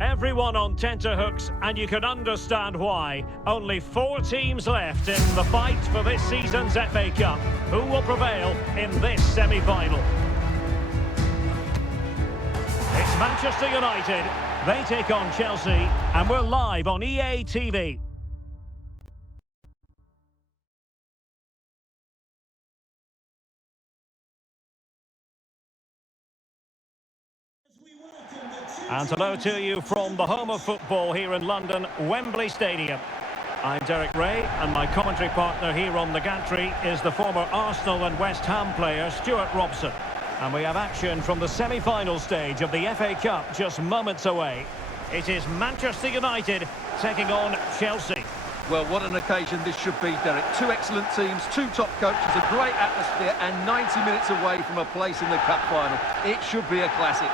Everyone on tenterhooks, and you can understand why. Only 4 teams left in the fight for this season's FA Cup. Who will prevail in this semi-final? It's Manchester United. They take on Chelsea, and we're live on EA TV. And hello to you from the home of football here in London, Wembley Stadium. I'm Derek Ray, and my commentary partner here on the gantry is the former Arsenal and West Ham player Stuart Robson. And we have action from the semi-final stage of the FA Cup just moments away. It is Manchester United taking on Chelsea. Well, what an occasion this should be, Derek. 2 excellent teams, 2 top coaches, a great atmosphere, and 90 minutes away from a place in the cup final. It should be a classic.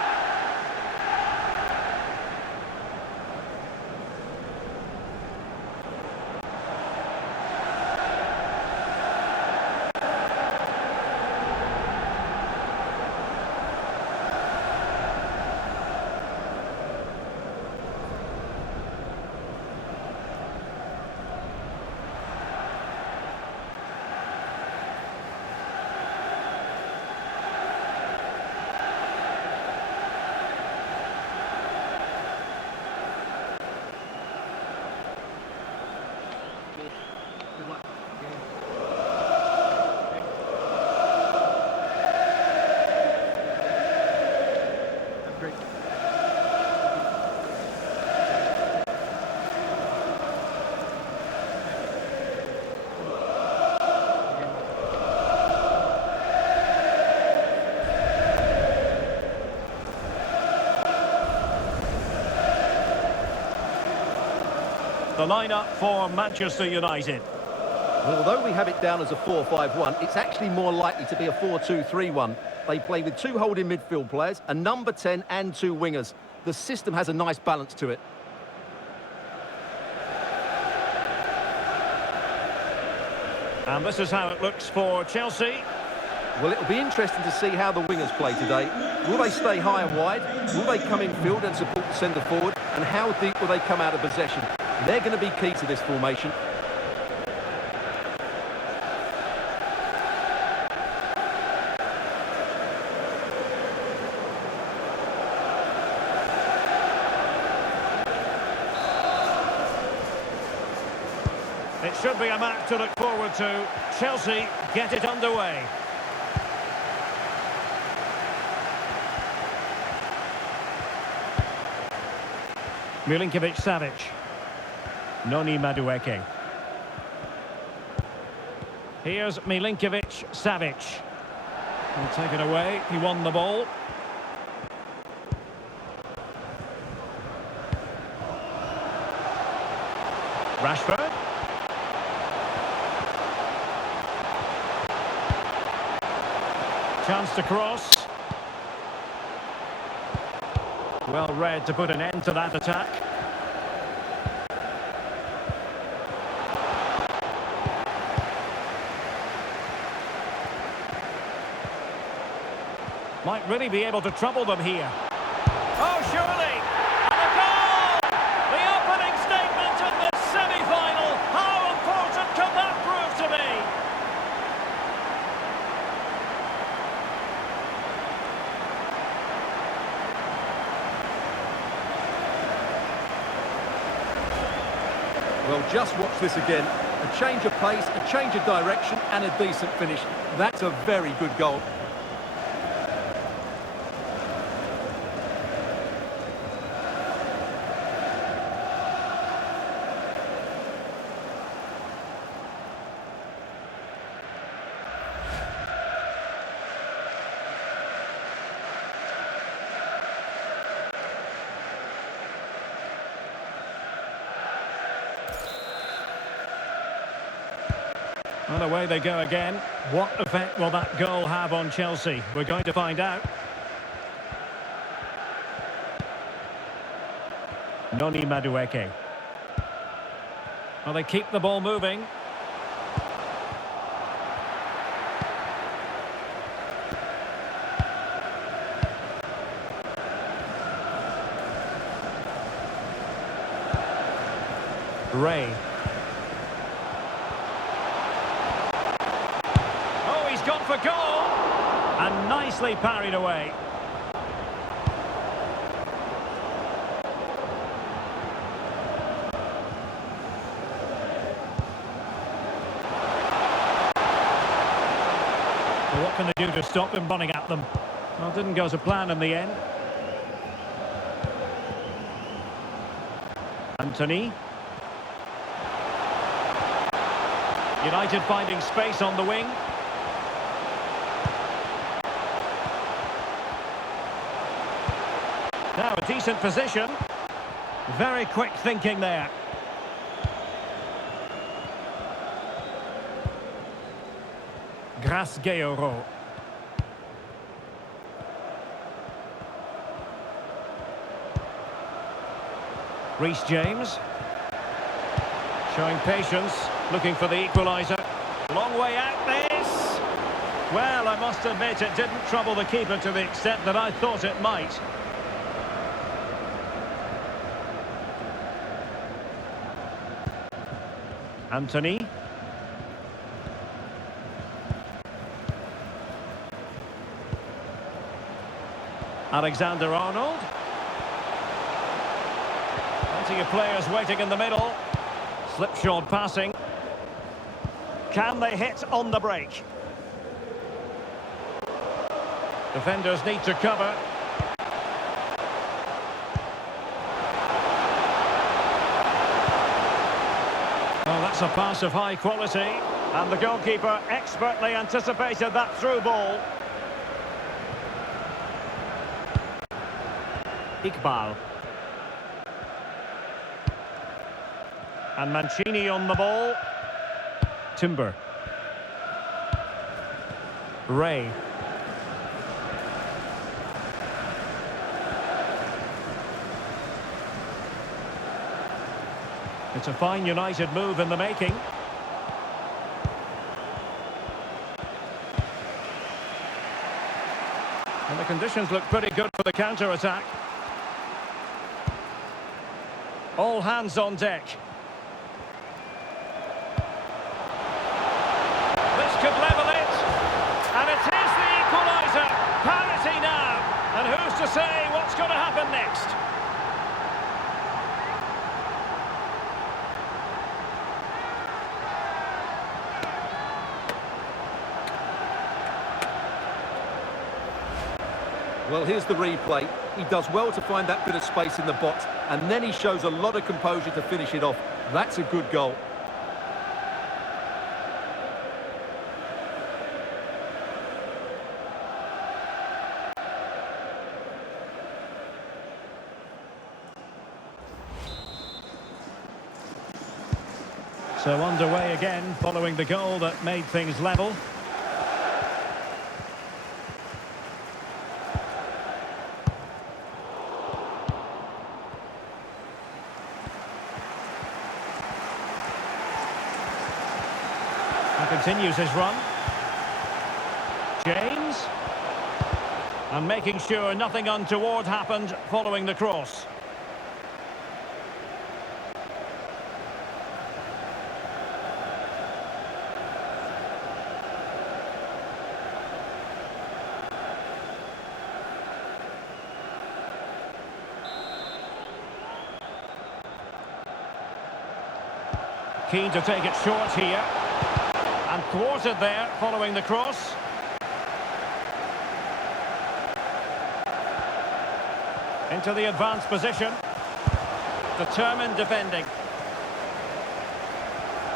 The lineup for Manchester United. Well, although we have it down as a 4-5-1, it's actually more likely to be a 4-2-3-1. They play with 2 holding midfield players, a number 10 and 2 wingers. The system has a nice balance to it. And this is how it looks for Chelsea. Well, it'll be interesting to see how the wingers play today. Will they stay high and wide? Will they come in field and support the centre forward? And how deep will they come out of possession? They're going to be key to this formation. It should be a match to look forward to. Chelsea get it underway. Milinkovic-Savic. Noni Madueke. Here's Milinkovic-Savic. He'll take it away. He won the ball. Rashford. Chance to cross. Well read to put an end to that attack. Might really be able to trouble them here. Oh, surely! And a goal! The opening statement in this semi-final. How important can that prove to be? Well, just watch this again. A change of pace, a change of direction, and a decent finish. That's a very good goal. And away they go again. What effect will that goal have on Chelsea? We're going to find out. Noni Madueke. Well, they keep the ball moving. Ray. Oh, he's gone for goal! And nicely parried away. Well, what can they do to stop him running at them? Well, didn't go to plan in the end. Anthony. United finding space on the wing. Now a decent position. Very quick thinking there. Grasgeoro. Reece James. Showing patience, looking for the equaliser. Long way out this. Well, I must admit it didn't trouble the keeper to the extent that I thought it might. Anthony. Alexander-Arnold. Plenty of players waiting in the middle. Slipshod passing. Can they hit on the break? Defenders need to cover. Oh, that's a pass of high quality. And the goalkeeper expertly anticipated that through ball. Iqbal. And Mancini on the ball. Timber. Ray. It's a fine United move in the making. And the conditions look pretty good for the counter-attack. All hands on deck. This could level it. And it is the equaliser. Parity now. And who's to say what's going to happen next? Well, here's the replay. He does well to find that bit of space in the box, and then he shows a lot of composure to finish it off. That's a good goal. So underway again, following the goal that made things level. Continues his run. James. And making sure nothing untoward happened following the cross. Keen to take it short here. And thwarted there, following the cross. Into the advanced position. Determined defending.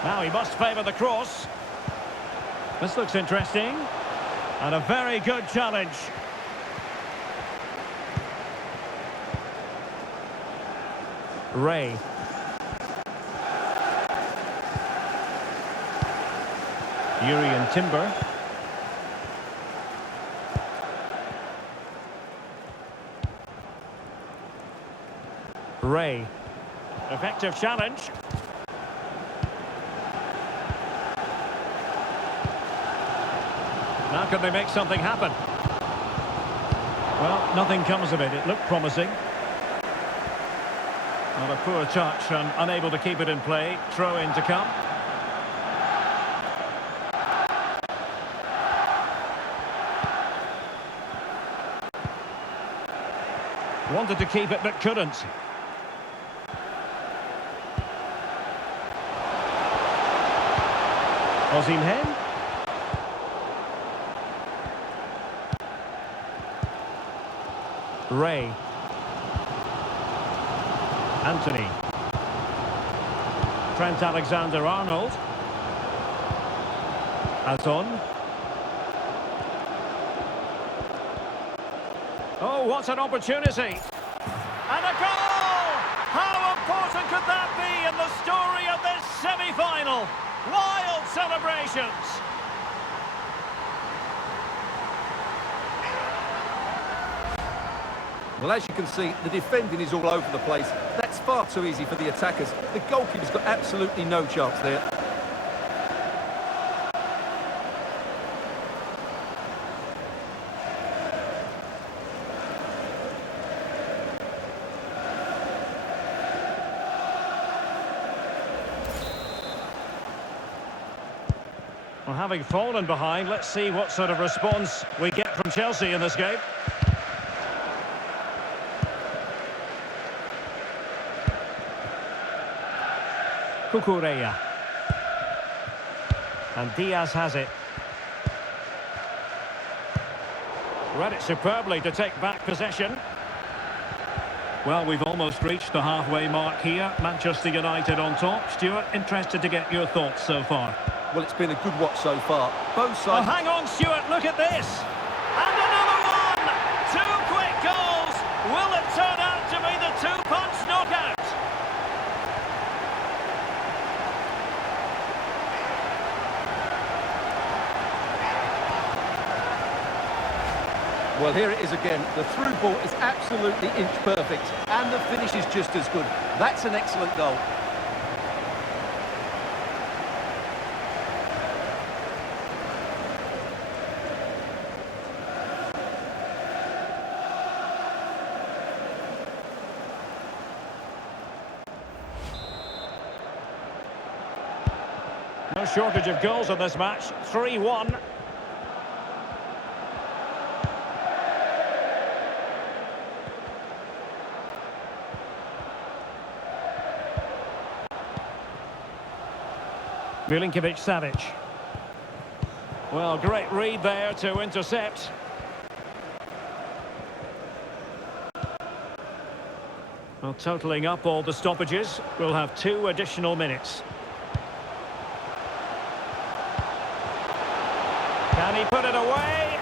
Now he must favour the cross. This looks interesting. And a very good challenge. Ray. Yuri and Timber. Ray. Effective challenge. Now can they make something happen? Well, nothing comes of it. It looked promising. Not a poor touch and unable to keep it in play. Throw in to come. Wanted to keep it but couldn't. Osimhen. Ray. Anthony. Trent Alexander-Arnold. Azon. Oh, what an opportunity. And a goal! How important could that be in the story of this semi-final? Wild celebrations! Well, as you can see, the defending is all over the place. That's far too easy for the attackers. The goalkeeper's got absolutely no chance there. Well, having fallen behind, let's see what sort of response we get from Chelsea in this game. Cucurella. And Diaz has it. Read it superbly to take back possession. Well, we've almost reached the halfway mark here. Manchester United on top. Stuart, interested to get your thoughts so far. Well, it's been a good watch so far. Both Oh, sides... hang on, Stuart, look at this. And another one! Two quick goals! Will it turn out to be the two-punch knockout? Well, here it is again. The through ball is absolutely inch perfect, and the finish is just as good. That's an excellent goal. No shortage of goals in this match. 3-1. Milinkovic-Savic. Well, great read there to intercept. Well, totalling up all the stoppages, we'll have 2 additional minutes. Can he put it away?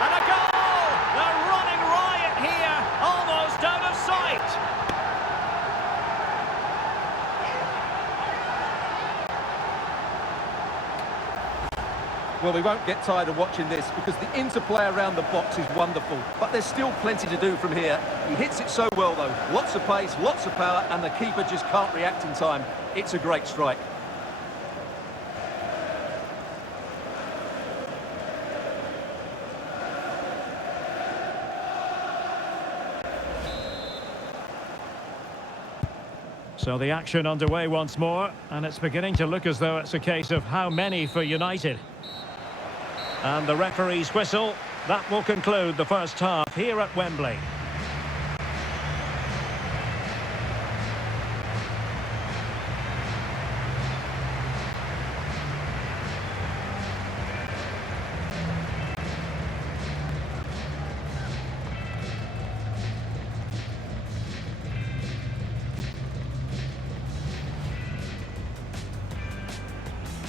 And a goal! They're running riot here, almost out of sight. Well, we won't get tired of watching this because the interplay around the box is wonderful. But there's still plenty to do from here. He hits it so well, though. Lots of pace, lots of power, and the keeper just can't react in time. It's a great strike. So the action underway once more, and it's beginning to look as though it's a case of how many for United. And the referee's whistle, that will conclude the first half here at Wembley.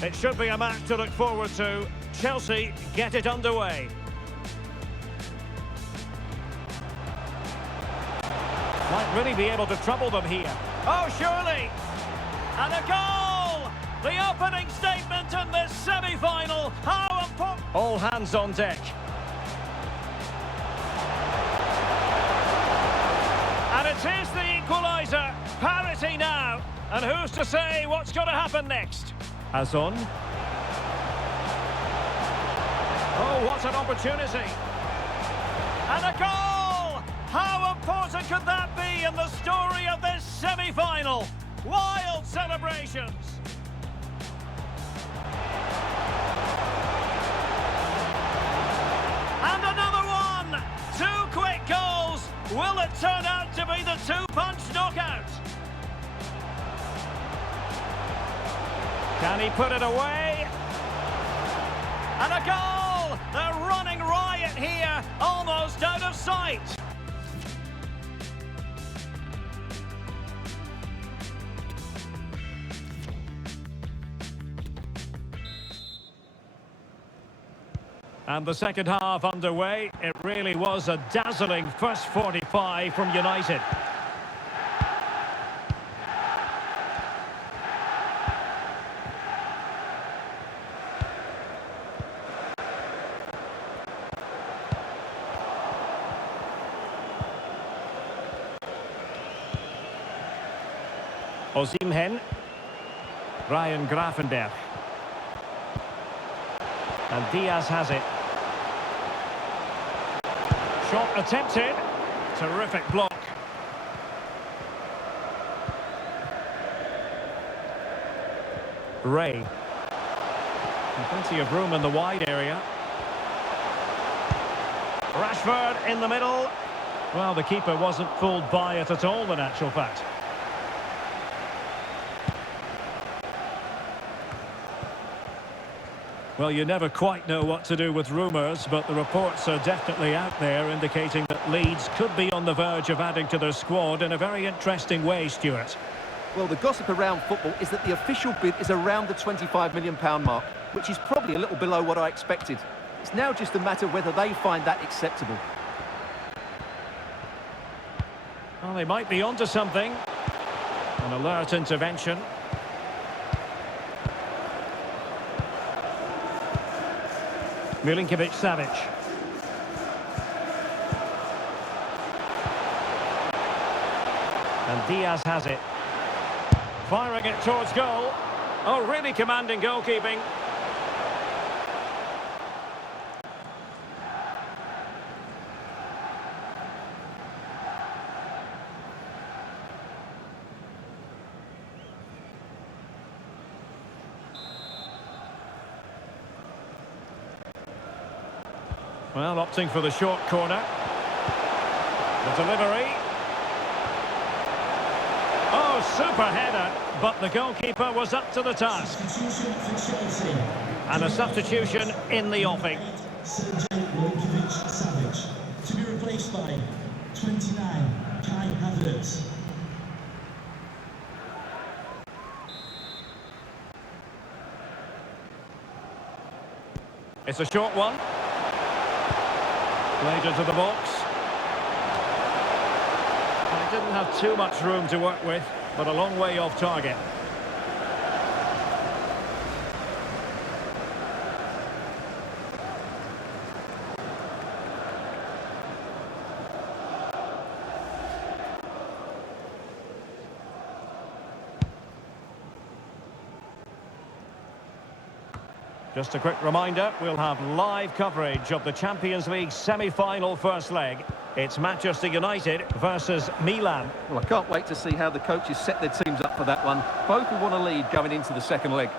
It should be a match to look forward to. Chelsea get it underway. Might really be able to trouble them here. Oh, surely! And a goal! The opening statement in this semi-final. How important! All hands on deck. And it is the equaliser. Parity now. And who's to say what's going to happen next? Azon. Oh, what an opportunity. And a goal! How important could that be in the story of this semi-final? Wild celebrations! And another one! Two quick goals! Will it turn out to be the two-punch knockout? Can he put it away? And a goal! They're running riot here, almost out of sight. And the second half underway. It really was a dazzling first 45 from United. Osimhen, Ryan Gravenberch, and Diaz has it. Shot attempted, terrific block. Ray, and plenty of room in the wide area. Rashford in the middle. Well, the keeper wasn't fooled by it at all, in actual fact. Well, you never quite know what to do with rumours, but the reports are definitely out there indicating that Leeds could be on the verge of adding to their squad in a very interesting way, Stuart. Well, the gossip around football is that the official bid is around the £25 million mark, which is probably a little below what I expected. It's now just a matter whether they find that acceptable. Well, they might be onto something. An alert intervention. Milinkovic-Savic. And Diaz has it. Firing it towards goal. Oh, really commanding goalkeeping. Well, opting for the short corner. The delivery. Oh, super header, but the goalkeeper was up to the task. And a substitution in the offing. To be replaced by 29, Kai Havertz. It's a short one. Played into the box. And he didn't have too much room to work with, but a long way off target. Just a quick reminder, we'll have live coverage of the Champions League semi-final first leg. It's Manchester United versus Milan. Well, I can't wait to see how the coaches set their teams up for that one. Both will want to lead going into the second leg.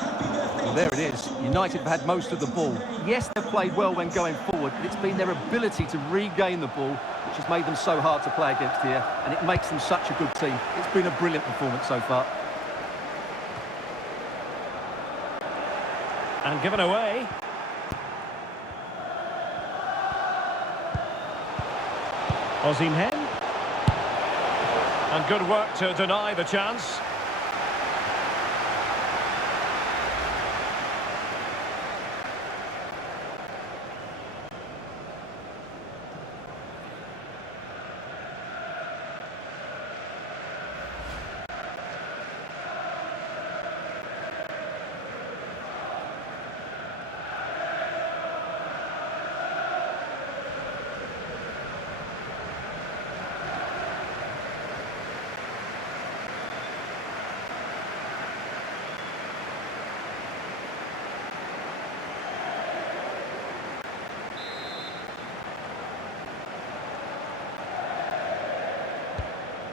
Well, there it is. United have had most of the ball. Yes, they've played well when going forward, but it's been their ability to regain the ball which has made them so hard to play against here, and it makes them such a good team. It's been a brilliant performance so far. And given away. Osimhen. And good work to deny the chance.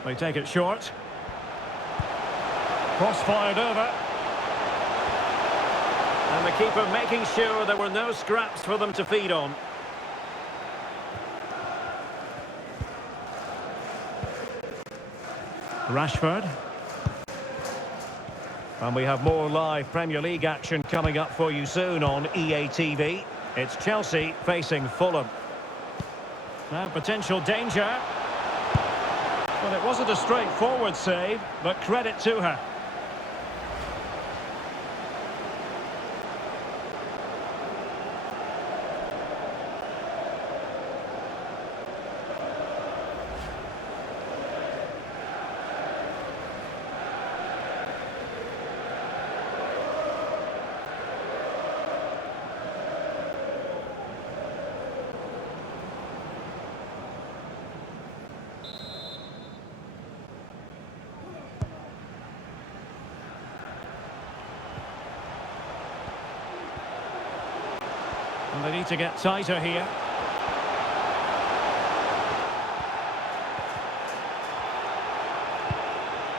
They take it short. Cross-fired over. And the keeper making sure there were no scraps for them to feed on. Rashford. And we have more live Premier League action coming up for you soon on EA TV. It's Chelsea facing Fulham. Now potential danger. But it wasn't a straightforward save, but credit to her. And they need to get tighter here.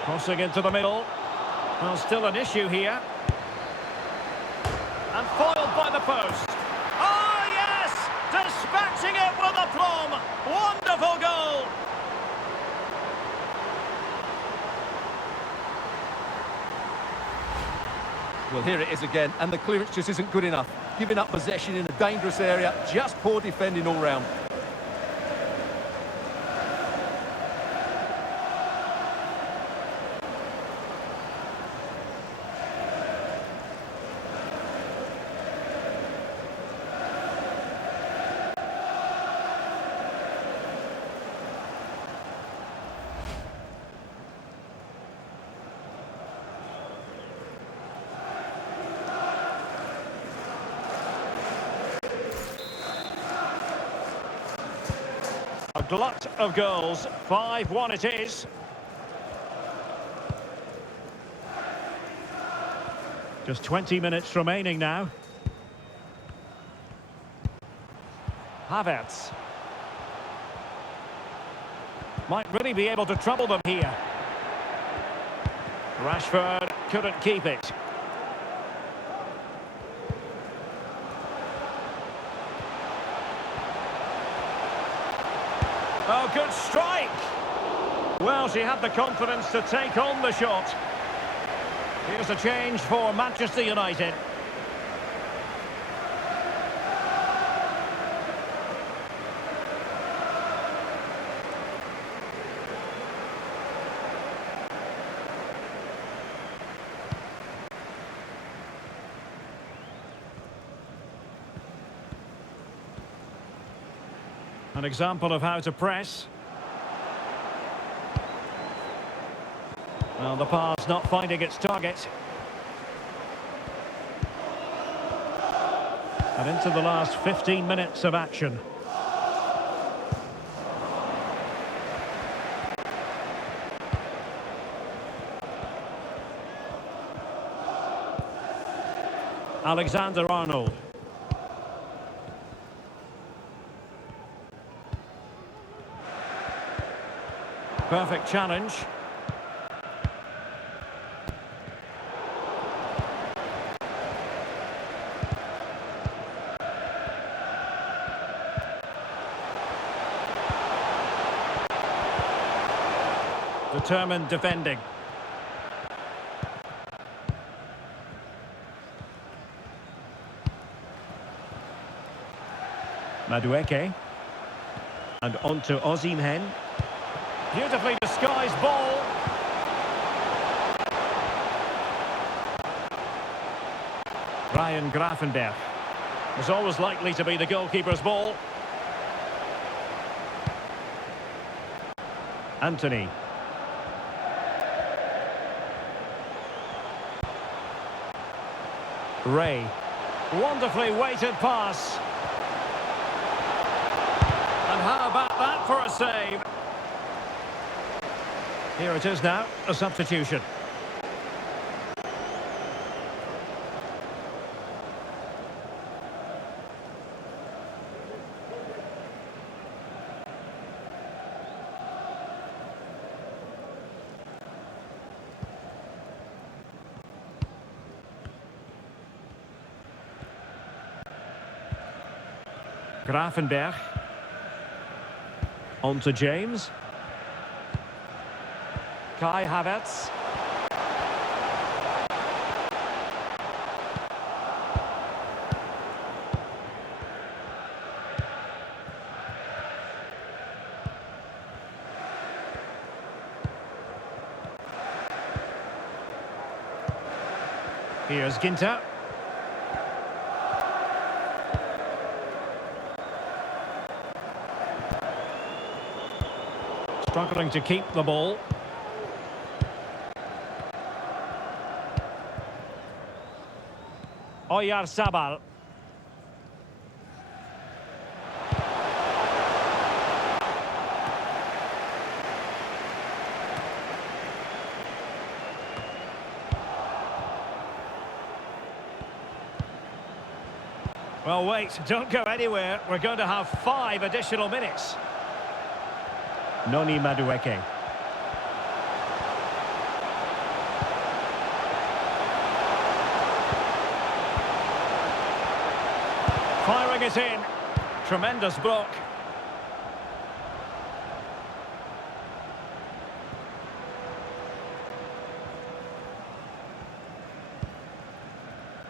Crossing into the middle. Well, still an issue here. And foiled by the post. Oh, yes! Dispatching it with aplomb. Wonderful goal! Well, here it is again, and the clearance just isn't good enough. Giving up possession in a dangerous area, just poor defending all round. A glut of goals, 5-1 it is. Just 20 minutes remaining now. Havertz. Might really be able to trouble them here. Rashford couldn't keep it. Oh, good strike! Well, she had the confidence to take on the shot. Here's a change for Manchester United. An example of how to press. Well, the pass not finding its target. And into the last 15 minutes of action. Alexander-Arnold. Perfect challenge. Determined defending. Madueke. And on to Osimhen. Beautifully disguised ball. Ryan Gravenberch was always likely to be the goalkeeper's ball. Anthony. Ray. Wonderfully weighted pass. And how about that for a save? Here it is now, a substitution. Grafenberg. On to James. Kai Havertz. Here's Ginter. Struggling to keep the ball. Oyarzabal. Well, wait, don't go anywhere. We're going to have 5 additional minutes. Noni Madueke. Firing it in. Tremendous block.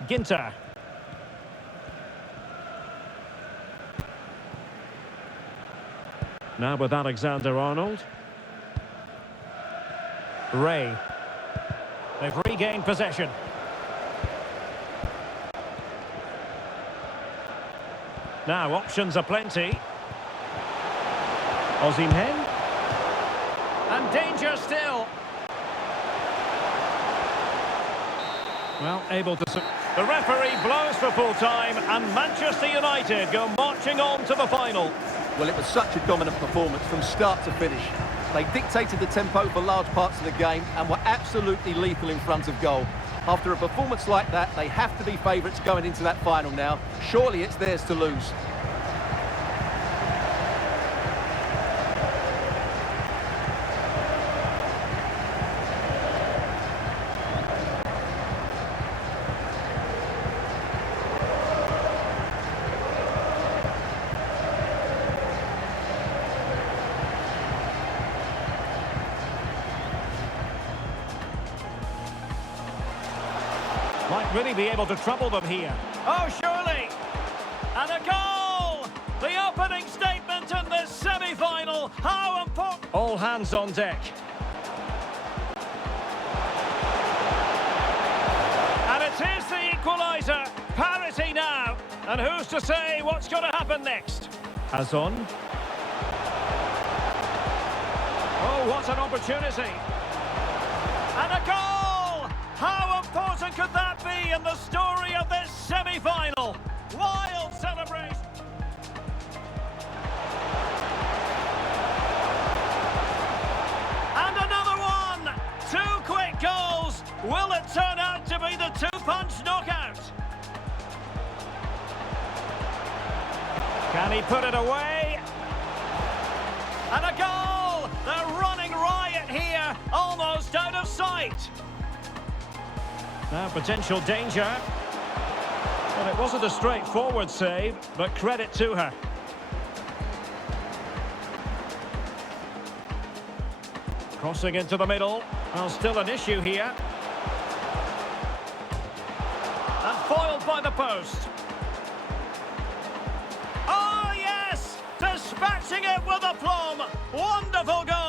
Ginter. Now with Alexander-Arnold. Ray. They've regained possession. Now options are plenty. Osimhen. And danger still. Well, able to... The referee blows for full time and Manchester United go marching on to the final. Well, it was such a dominant performance from start to finish. They dictated the tempo for large parts of the game and were absolutely lethal in front of goal. After a performance like that, they have to be favourites going into that final now. Surely it's theirs to lose. Might really be able to trouble them here. Oh, surely! And a goal! The opening statement in this semi-final. How important! All hands on deck. And it is the equaliser. Parity now. And who's to say what's going to happen next? Hazon. Oh, what an opportunity. And a goal! How important could that be in the story of this semi-final? Wild celebration! And another one! 2 quick goals! Will it turn out to be the 2-punch knockout? Can he put it away? And a goal! They're running riot here, almost out of sight. Now potential danger. Well, it wasn't a straightforward save, but credit to her. Crossing into the middle. Well, still an issue here. And foiled by the post. Oh, yes! Dispatching it with aplomb. Wonderful goal.